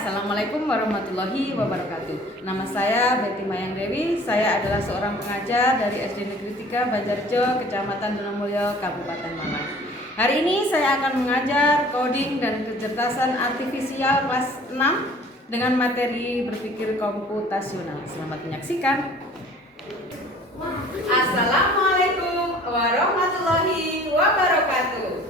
Assalamualaikum warahmatullahi wabarakatuh. Nama saya Betty Mayang Dewi. Saya adalah seorang pengajar dari SD Negeri 3 Banjarjo, Kecamatan Donomulyo, Kabupaten Malang. Hari ini saya akan mengajar coding dan kecerdasan artifisial kelas 6 dengan materi berpikir komputasional. Selamat menyaksikan. Assalamualaikum warahmatullahi wabarakatuh.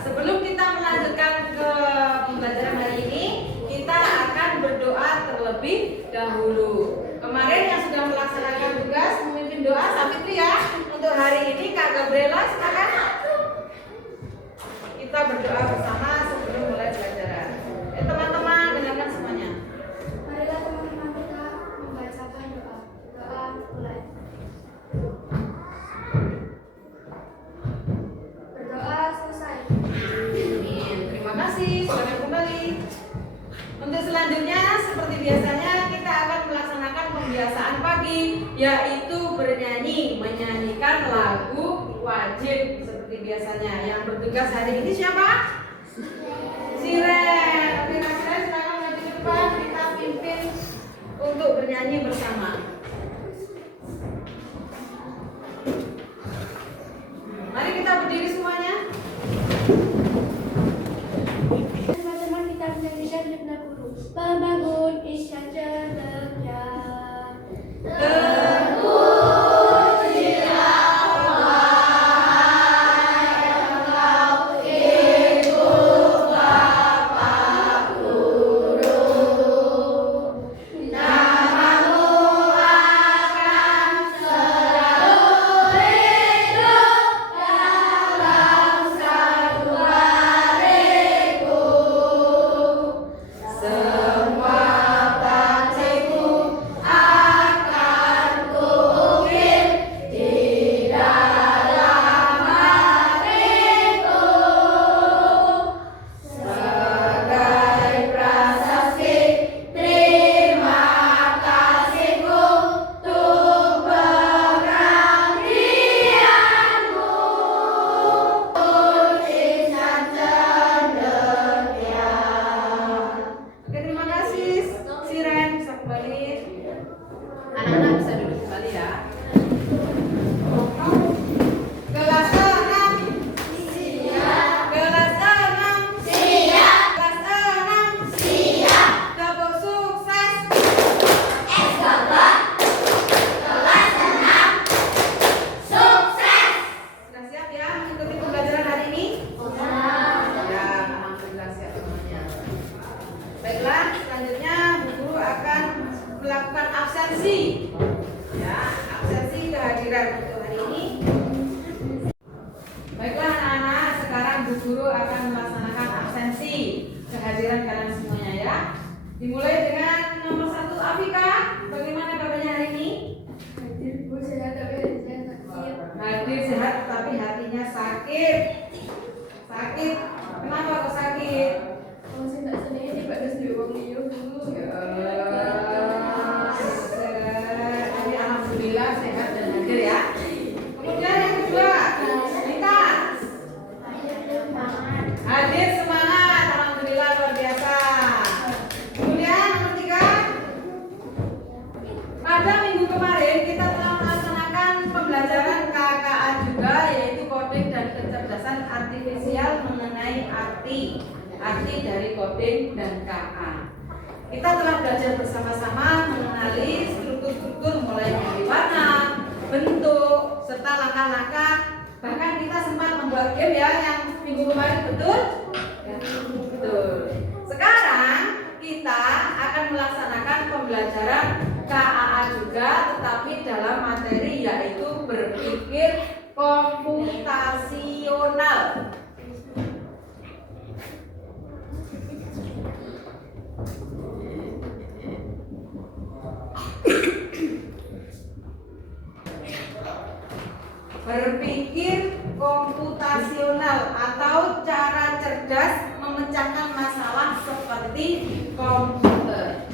Sebelum kita melanjutkan ke pembelajaran hari ini, kita akan berdoa terlebih dahulu. Kemarin yang sudah melaksanakan tugas memimpin doa Savitri ya. Untuk hari ini Kak Gabriela silakan. Kita berdoa bersama sebelum mulai pelajaran. Teman-teman dengarkan semuanya. Marilah teman-teman kita membacakan doa. Doa mulai. Berdoa selesai. Terima kasih, selamat kembali. Untuk selanjutnya, seperti biasanya kita akan melaksanakan pembiasaan pagi, yaitu bernyanyi, menyanyikan lagu wajib seperti biasanya. Yang bertugas hari ini siapa? Siren. Oke, Kak Siren, silakan maju ke depan. Kita pimpin untuk bernyanyi bersama. Mari kita berdiri semuanya. Teman-teman kita menyanyikan himne guru. Membangun Indonesia jaya. Dimulai dengan nomor 1 Afika. Bagaimana kabarnya hari ini? Hadir Bu, sehat tapi hatinya sakit. Hadir sehat tapi hatinya sakit. Sakit. Kenapa kok sakit? Kalau saya tak sedih ini Pak Dos di wong liyo dulu. Jadi alhamdulillah sehat dan hadir ya. Kemudian yang kedua, Dita. Hadir semangat. Alhamdulillah luar biasa. Pada minggu kemarin kita telah melaksanakan pembelajaran KKA juga, yaitu coding dan kecerdasan artifisial mengenai arti dari coding dan KA. Kita telah belajar bersama-sama mengenali struktur-struktur mulai dari warna, bentuk, serta langkah-langkah. Bahkan kita sempat membuat game ya yang minggu kemarin, betul? Ya, betul. Sekarang kita akan melaksanakan pembelajaran KAA juga, tetapi dalam materi yaitu berpikir komputasional. berpikir komputasional atau cara cerdas memecahkan masalah seperti komputer.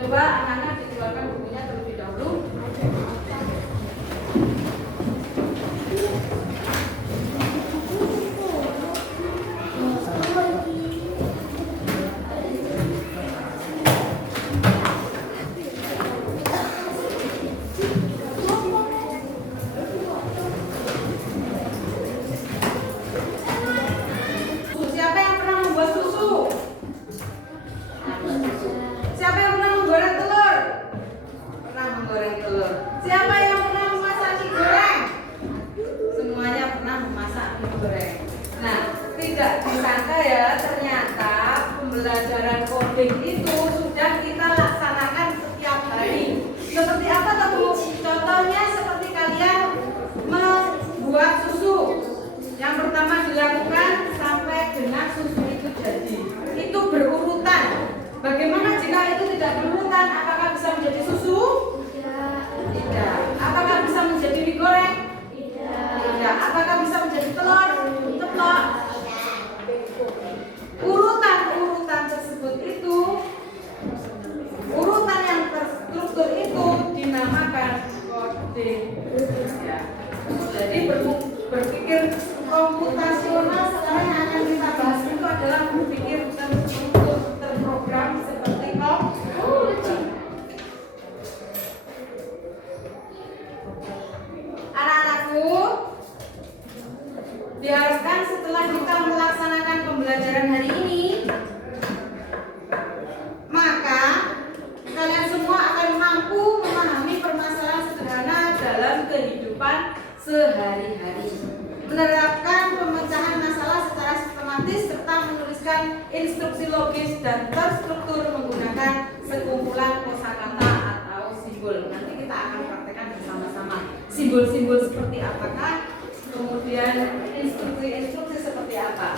Coba anak-anak dikeluarkan bukunya terlebih dahulu. Siapa yang pernah membuat susu? Siapa yang pernah menggoreng telur? Pernah menggoreng telur. Siapa yang pernah memasak mie goreng? Semuanya pernah memasak mie goreng. Nah, tidak disangka ya, ternyata pembelajaran coding itu sudah kita laksanakan setiap hari. Seperti apa teman? Contohnya seperti kalian membuat susu. Yang pertama dilakukan sampai dengan susu itu jadi. Itu berurutan. Bagaimana jika itu tidak berurutan? Apakah bisa menjadi susu? Tidak. Apakah bisa menjadi mie goreng? Tidak. Apakah bisa menjadi telur? Ceplok. Urutan tersebut itu, urutan yang terstruktur itu dinamakan coding. Ya. Jadi berpikir komputasional sekarang yang akan kita bahas itu adalah berpikir terstruktur, terprogram seperti komputer. Anak-anakku, diharapkan setelah kita melaksanakan pembelajaran hari ini, maka kalian semua akan mampu memahami permasalahan sederhana dalam kehidupan sehari-hari, menerapkan pemecahan masalah secara sistematis serta menuliskan instruksi logis dan terstruktur menggunakan sekumpulan kosakata atau simbol. Nanti kita akan praktekkan bersama-sama simbol-simbol seperti apakah, kemudian instruksi-instruksi seperti apa.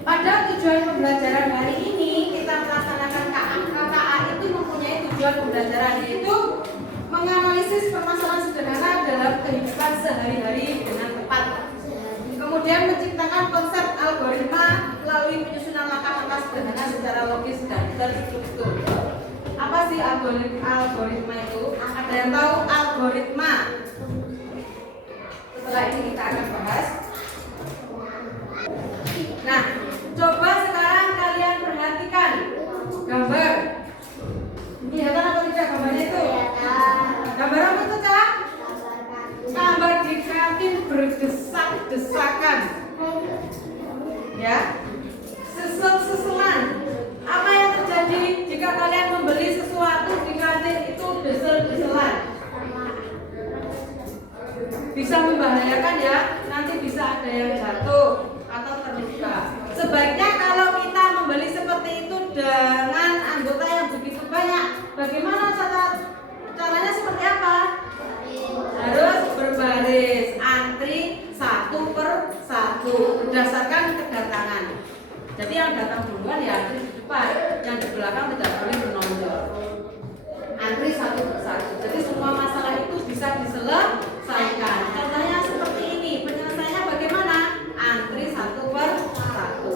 Pada tujuan pembelajaran hari ini kita melaksanakan KA itu mempunyai tujuan pembelajaran, yaitu menganalisis permasalahan sederhana dalam kehidupan sehari-hari dengan tepat. Kemudian menciptakan konsep algoritma melalui penyusunan langkah-langkah sederhana secara logis dan terstruktur. Apa sih algoritma itu? Ada yang tahu algoritma? Setelah ini kita akan bahas. Nah, coba sekarang kalian perhatikan gambar. Kelihatan apa tidak gambarnya itu? Gambar apa itu, Kak? Gambar di kantin berdesak-desakan. Ya. Sesel-seselan. Apa yang terjadi jika kalian membeli sesuatu di kantin itu desel-deselan? Bisa membahayakan ya, nanti bisa ada yang jatuh atau terluka. Sebaiknya kalau kita membeli seperti itu dengan anggota yang begitu banyak, bagaimana caranya seperti apa? Harus berbaris, antri satu per satu berdasarkan kedatangan. Jadi yang datang duluan ya antri di depan, yang di belakang tidak boleh menonjol. Antri satu per satu. Jadi semua masalah itu bisa diselesaikan. Contohnya seperti ini. Penyelesaiannya bagaimana? Antri satu per satu.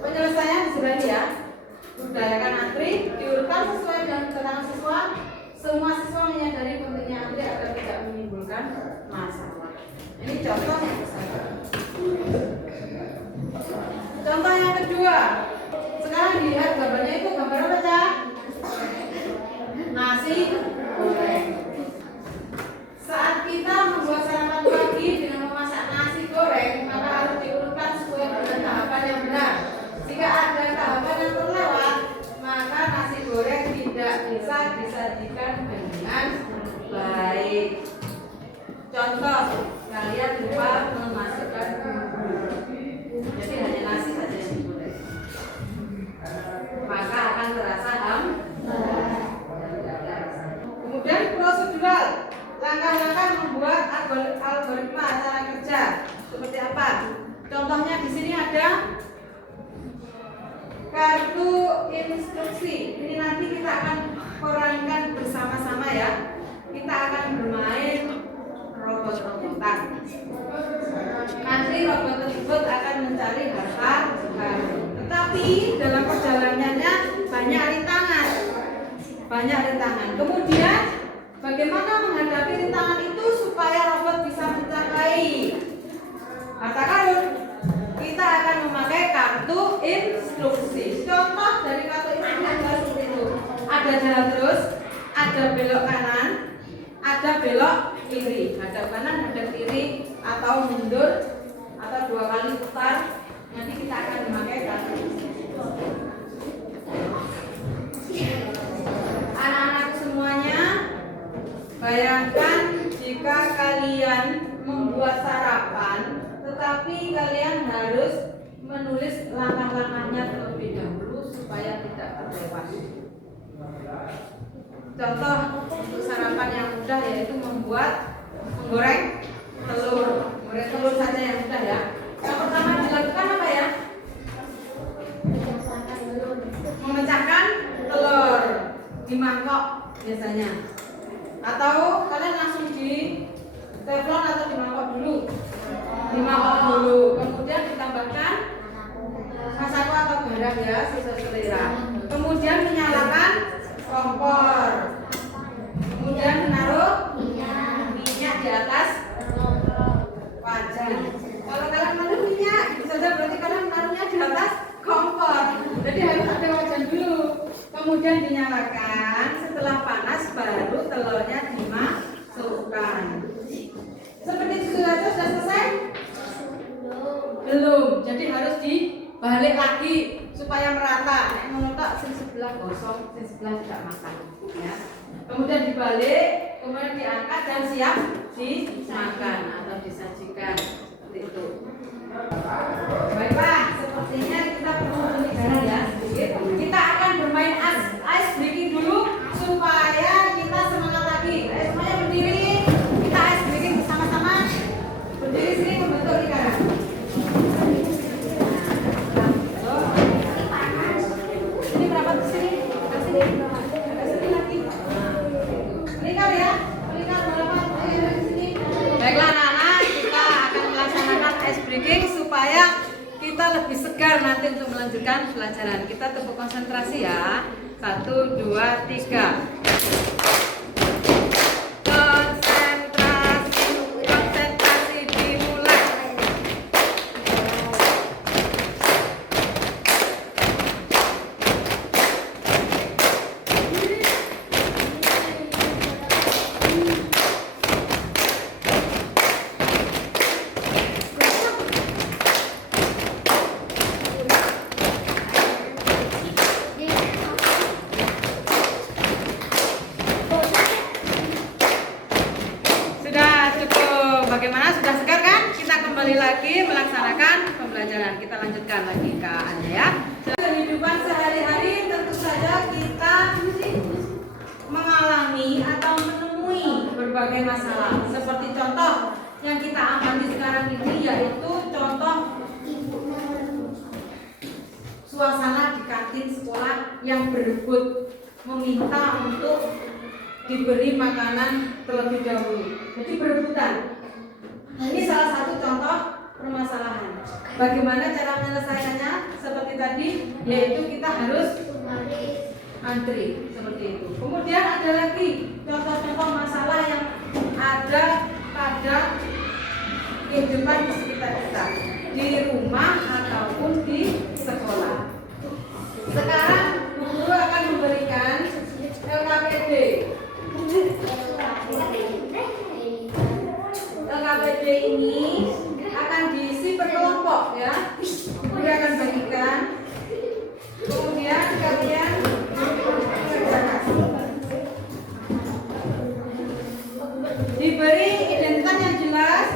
Penyelesaian disebut ya. Udayakan antri, diurutkan sesuai dengan keterangan siswa. Semua siswa menyadari pentingnya antri agar tidak menimbulkan masalah. Ini contoh yang pertama. Contoh yang kedua. Sekarang dilihat gambarnya itu gambar apa, Cak? Nasi goreng. Saat kita membuat sarapan pagi dengan memasak nasi goreng, maka harus diurutkan sesuai dengan tahapan yang benar. Jika ada tahapan yang terlewat, maka nasi goreng tidak bisa disajikan dengan baik. Contoh, kalian lupa memasukkan bumbu, jadi hanya nasi saja yang digoreng, maka akan terasa hambar. Kemudian prosedural, langkah-langkah membuat algoritma cara kerja seperti apa? Contohnya di sini ada kartu instruksi. Ini nanti kita akan korangkan bersama-sama ya. Kita banyak rintangan. Kemudian bagaimana menghadapi rintangan itu supaya robot bisa mencapai harta karun? Kita akan memakai kartu instruksi. Contoh dari kartu instruksi adalah seperti itu. Ada jalan terus, ada belok kanan, ada belok kiri, hadap kanan, hadap kiri, atau mundur, atau 2 kali putar. Nanti kita akan memakai kartu instruksi. Anak-anak semuanya, bayangkan jika kalian membuat sarapan, tetapi kalian harus menulis langkah-langkahnya terlebih dahulu supaya tidak terlewat. Contoh untuk sarapan yang mudah yaitu menggoreng telur. Menggoreng telur saja yang mudah ya. Yang pertama dilakukan apa ya? Memecahkan telur di mangkok biasanya. Atau kalian langsung di teflon atau di mangkok dulu. Di mangkok dulu. Kemudian ditambahkan masako atau garam ya sesuai selera. Kemudian menyalakan kompor. Kemudian menaruh minyak di atas wajan. Kalau kalian menaruh minyak, itu saja berarti kalian menaruhnya di atas kompor. Jadi harus ada wajan dulu. Kemudian dinyalakan. Setelah panas baru telurnya dimasukkan. Seperti itu saja sudah selesai? Belum. Jadi harus dibalik lagi supaya merata. Nek menutak sing sebelah gosong, sing sebelah tidak makan. Ya. Kemudian dibalik, kemudian diangkat dan siap dimakan atau disajikan seperti itu. Baiklah, sepertinya kita perlu meninggalkan ya sedikit. Kita akan bermain ice breaking dulu supaya kita semangat lagi. Ayo semuanya berdiri. Kita ice breaking bersama-sama. Berdiri sini membentuk lingkaran. Ini berapa ke sini? Ke sini. Ke sini lagi. Lingkar ya. Lingkar berapa? Ke sini. Baiklah anak-anak, kita akan melaksanakan ice breaking supaya kita lebih segar nanti untuk melanjutkan pelajaran. Kita tepuk konsentrasi ya. 1, 2, 3. Konsentrasi dimulai. Bagaimana, sudah segar kan? Kita kembali lagi melaksanakan pembelajaran. Kita lanjutkan lagi Kak Anda ya. Kehidupan sehari-hari tentu saja kita mengalami atau menemui berbagai masalah. Seperti contoh yang kita amati sekarang ini yaitu contoh suasana di kantin sekolah yang berebut meminta untuk diberi makanan terlebih dahulu. Jadi berebutan. Ini salah satu contoh permasalahan. Bagaimana cara menyelesaikannya? Seperti tadi, yaitu kita harus antri seperti itu. Kemudian ada lagi contoh-contoh masalah yang ada pada kehidupan di sekitar kita, di rumah ataupun di sekolah. Sekarang guru akan memberikan LKPD. LKPD ini akan diisi per kelompok ya. Guru akan bagikan. Kemudian kalian mengerjakan. Diberi identitas yang jelas,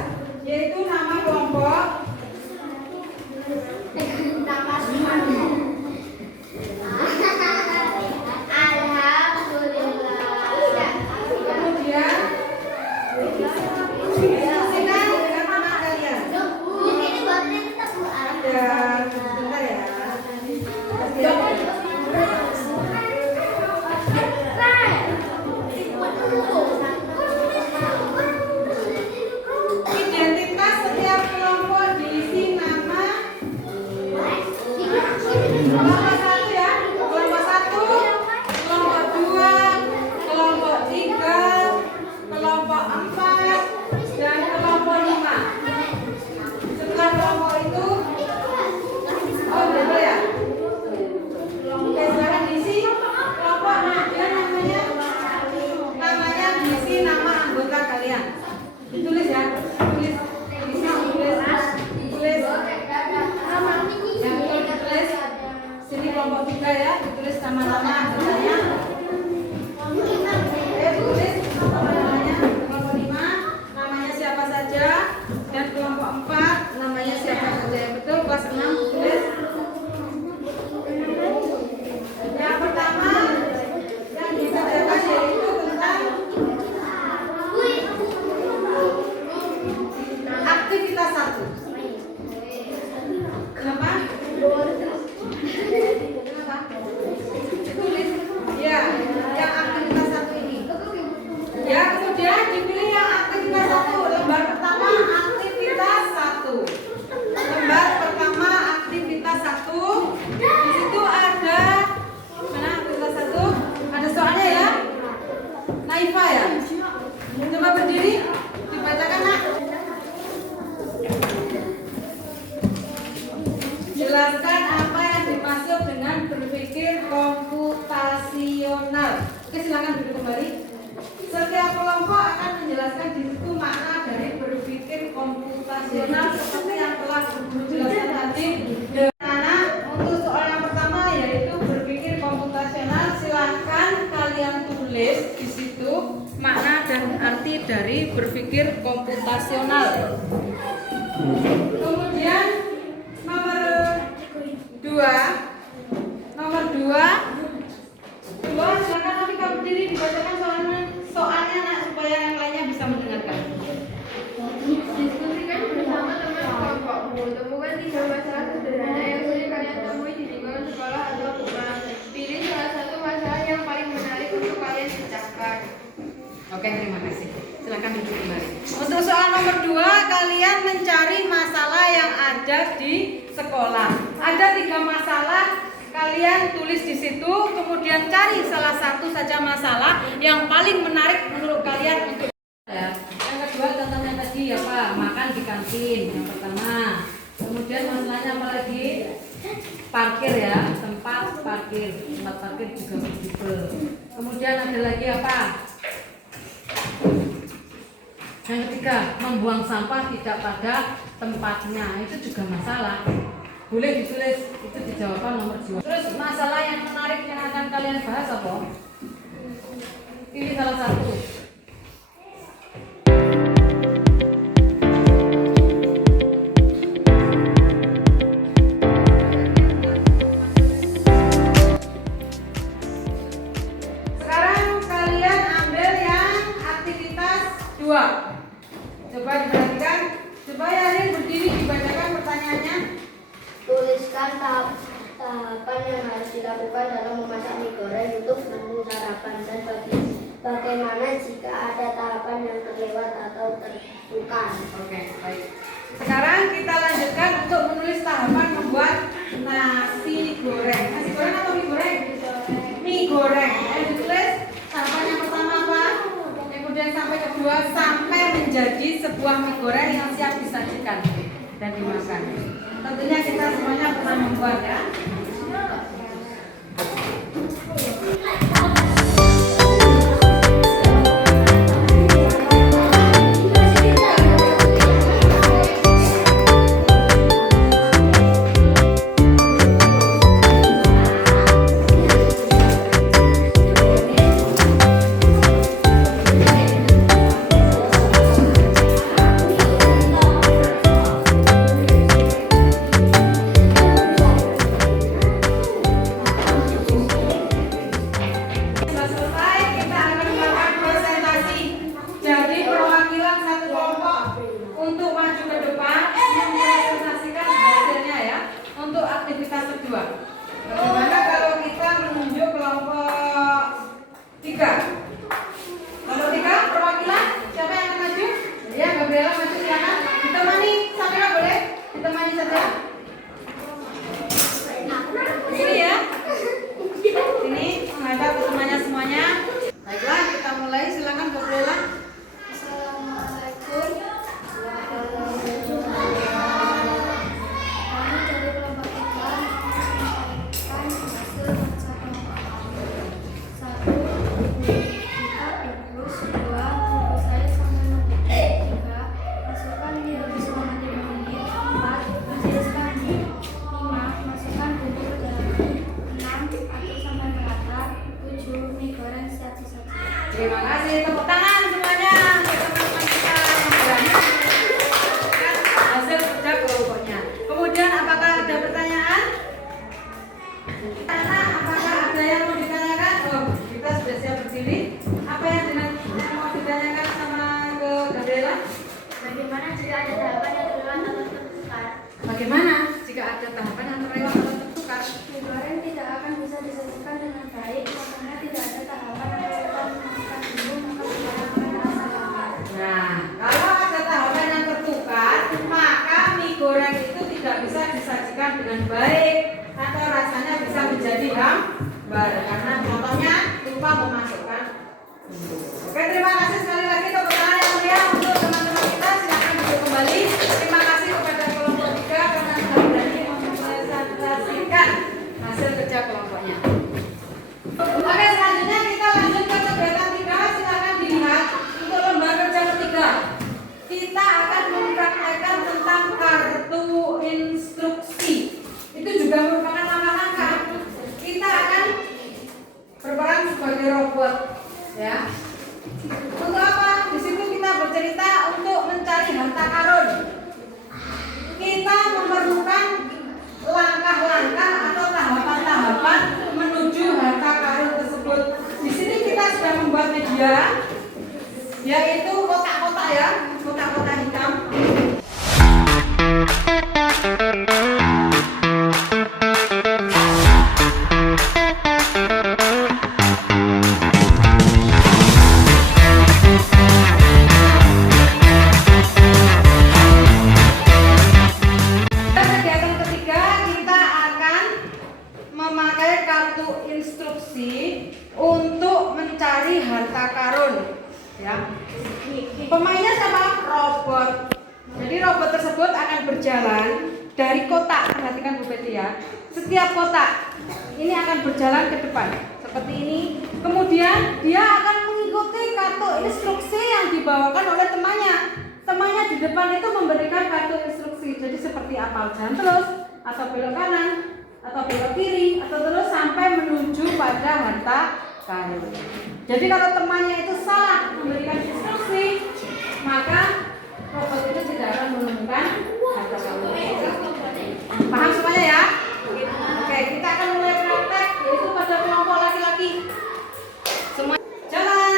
yaitu nama kelompok, Naifa ya? Coba berdiri, dibacakan nak. Jelaskan apa yang dimaksud dengan berpikir komputasional. Oke, silakan duduk kembali. Setiap kelompok akan menjelaskan di situ makna dari berpikir komputasional seperti yang telah dijelaskan tadi. Anak, untuk soal yang pertama yaitu berpikir komputasional, silahkan kalian tulis di situ makna dan arti dari berpikir komputasional. Kemudian nomor dua, silakan nanti kamu berdiri dibacakan soalnya nak supaya yang lainnya bisa mendengarkan. Diskusikan bersama teman kelompokmu. Temukan 3 masalah sederhana yang sering kalian temui di lingkungan sekolah atau rumah. Pilih salah satu masalah yang paling menarik untuk kalian pecahkan. Oke, terima kasih. Silakan duduk kembali. Untuk soal nomor 2, kalian mencari masalah yang ada di sekolah. Ada 3 masalah, kalian tulis di situ, kemudian cari salah satu saja masalah yang paling menarik menurut kalian untuk ya. Yang kedua contohnya tadi ya Pak, makan di kantin yang pertama. Kemudian masalahnya apa lagi? Parkir ya, tempat parkir juga fleksibel. Kemudian ada lagi apa? Yang ketiga, membuang sampah tidak pada tempatnya, itu juga masalah. Boleh ditulis, itu dijawabkan nomor 2. Terus masalah yang menarik yang akan kalian bahas apa? Pilih salah satu. Sekarang kalian ambil yang aktivitas 2. Coba diperhatikan. Coba Yarin berdiri dibacakan pertanyaannya. Tuliskan tahapan yang harus dilakukan dalam memasak mie goreng untuk menu sarapan dan bagaimana jika ada tahapan yang terlewat atau tertukar. Oke, baik. Sekarang kita lanjutkan untuk menulis tahapan membuat nasi goreng. Nasi goreng atau mie goreng? Mie goreng. Ayo ditulis tahapan yang pertama apa? Kemudian sampai kedua sampai menjadi sebuah mie goreng yang siap disajikan dan dimakan. Tentunya kita semuanya pernah membuat ya. Bagaimana kalau kita menunjuk kelompok 3? Kelompok 3 perwakilan siapa yang akan maju? Ya, Gabriela maju silakan. Ditemani Safira boleh? Ditemani saja. Sini ya. Sini menghadap ke temannya semuanya. Baiklah, kita mulai. Silakan Gabriela. Assalamualaikum. Terima kasih, tepuk tangan semuanya untuk teman-teman kita yang berani hasil kerja kelompoknya. Kemudian apakah ada pertanyaan? Apakah ada yang mau ditanyakan? Oh, kita sudah siap berdiri. Apa yang mau ditanyakan sama ke Gabriela? Bagaimana jika ada tahapan yang terlewat atau tertukar? Bagaimana jika ada tahapan yang terlewat atau tertukar? Mie goreng tidak akan bisa disajikan dengan baik karena tidak ada tahapan yang terlewat memasukkan bumbu maka menggunakan rasa lapar. Nah, kalau ada tahapan yang tertukar, maka mie goreng itu tidak bisa disajikan dengan baik atau rasanya bisa menjadi hambar karena contohnya lupa memasukkan bumbu. Oke? ketiga yaitu kotak-kotak ya, kotak-kotak hitam. Kegiatan ketiga kita akan memakai kartu instruksi untuk mencari harta karun ya. Pemainnya siapa? Robot. Jadi robot tersebut akan berjalan dari kotak. Perhatikan Bu Betty ya. Setiap kotak ini akan berjalan ke depan seperti ini. Kemudian dia akan mengikuti kartu instruksi yang dibawakan oleh temannya. Temannya di depan itu memberikan kartu instruksi. Jadi seperti apa? Jalan terus atau belok kanan atau belok kiri atau terus sampai menuju pada harta karun. Jadi kalau temannya itu salah memberikan instruksi, maka robot itu tidak akan menemukan harta karun. Paham semuanya ya? Oke, kita akan mulai praktek yaitu pada kelompok laki-laki. Semua jalan.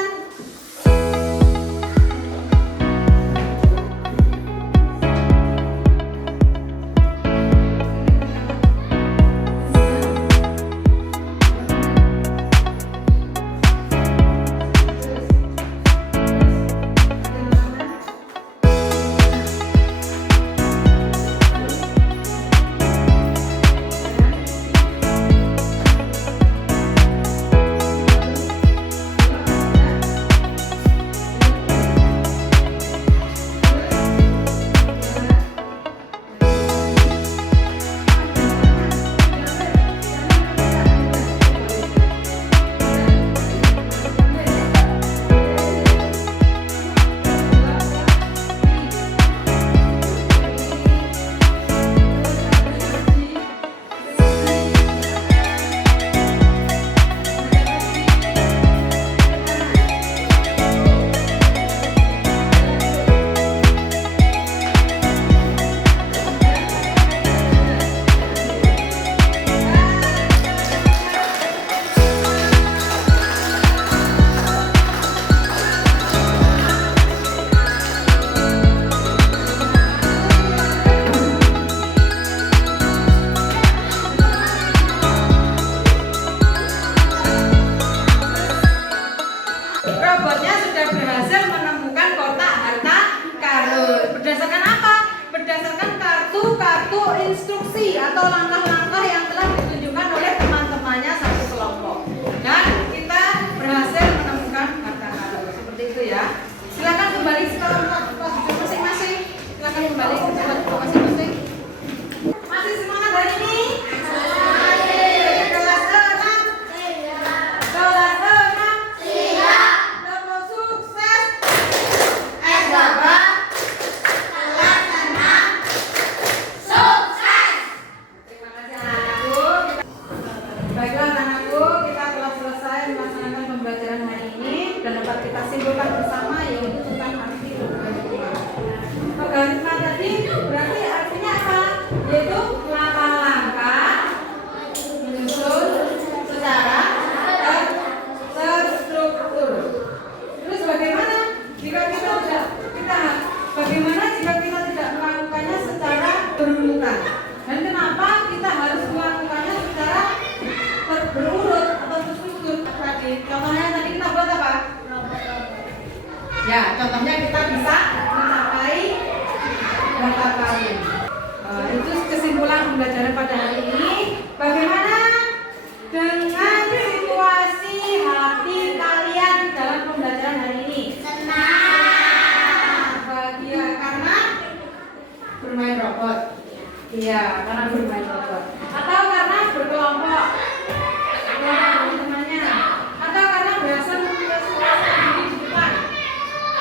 Robotnya sudah berhasil menemukan kotak harta karun. Berdasarkan apa? Berdasarkan kartu instruksi atau langkah-langkah yang telah ditunjukkan oleh teman-temannya satu kelompok. Dan kita berhasil menemukan harta karun. Seperti itu ya. Silakan kembali ke tempat masing-masing. Silakan kembali ke tempat masing-masing. Masih semangat hari ini? Baiklah anak-anakku, kita telah selesai melaksanakan pembelajaran hari ini dan dapat kita simpulkan bersama yaitu tentang arti logaritma. Logaritma tadi berarti artinya apa? Yaitu langkah-langkah menyusun secara terstruktur. Terus bagaimana jika kita tidak melakukannya secara berurutan? Dan kenapa kita harus melakukannya secara berurut atau terstruktur tadi? Contohnya tadi kita buat apa? Ya, contohnya kita bisa mencapai harta karun. Itu kesimpulan pembelajaran pada hari ini. Bagaimana dengan situasi hati kalian dalam pembelajaran hari ini? Senang. Bahagia karena bermain robot. Iya, karena bermain robot. Atau karena berkelompok. Teman-temannya. Atau karena berhasil mempresentasikan diri di depan.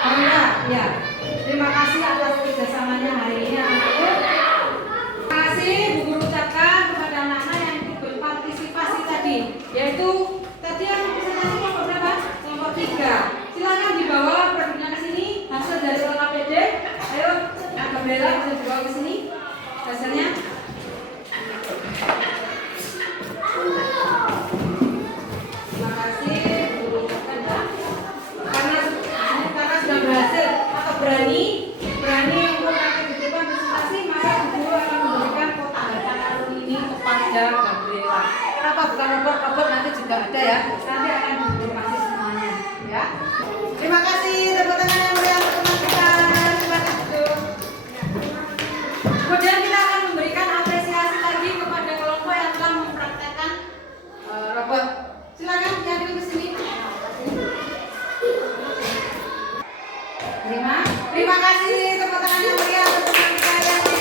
Oh enggak? Ya. Terima kasih atas kerjasamanya hari ini anak-anakku. Terima kasih Bu Guru ucapkan kepada anak-anak yang ikut berpartisipasi tadi, yaitu tadi yang presentasi kelompok berapa? Kelompok 3. Silakan dibawa produknya ke sini, hasil dari LKPD. Ayo, Kak Bella bisa dibawa ke sini hasilnya. Terima kasih Bu Guru ucapkan ya. bukan robot nanti juga ada ya. Nanti akan diberi kasih semuanya ya. Terima kasih, tepuk tangan yang meriah untuk teman kita. Terima kasih. Kemudian kita akan memberikan apresiasi lagi kepada kelompok yang telah mempraktekkan robot. Silakan yang ke sini. Terima kasih, tepuk tangan yang meriah untuk teman kita yang di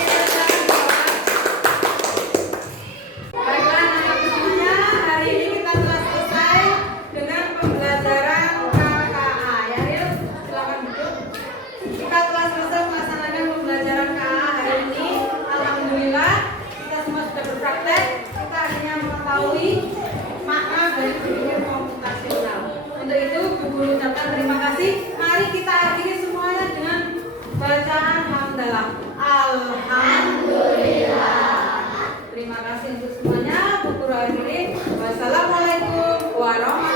baiklah anak-anak semuanya, hari ini kita telah selesai dengan pembelajaran KKA ya Ril, silakan duduk. Kita telah selesai melaksanakan pembelajaran KKA hari ini. Alhamdulillah kita semua sudah berpraktek. Kita akhirnya mengetahui makna dari berpikir komputasional. Untuk itu Bu Guru ucapkan terima kasih. Mari kita akhiri semuanya dengan bacaan hamdalah. Alhamdulillah. Terima kasih untuk semuanya. Bu Guru akhiri. Wassalamualaikum warahmatullahi wabarakatuh.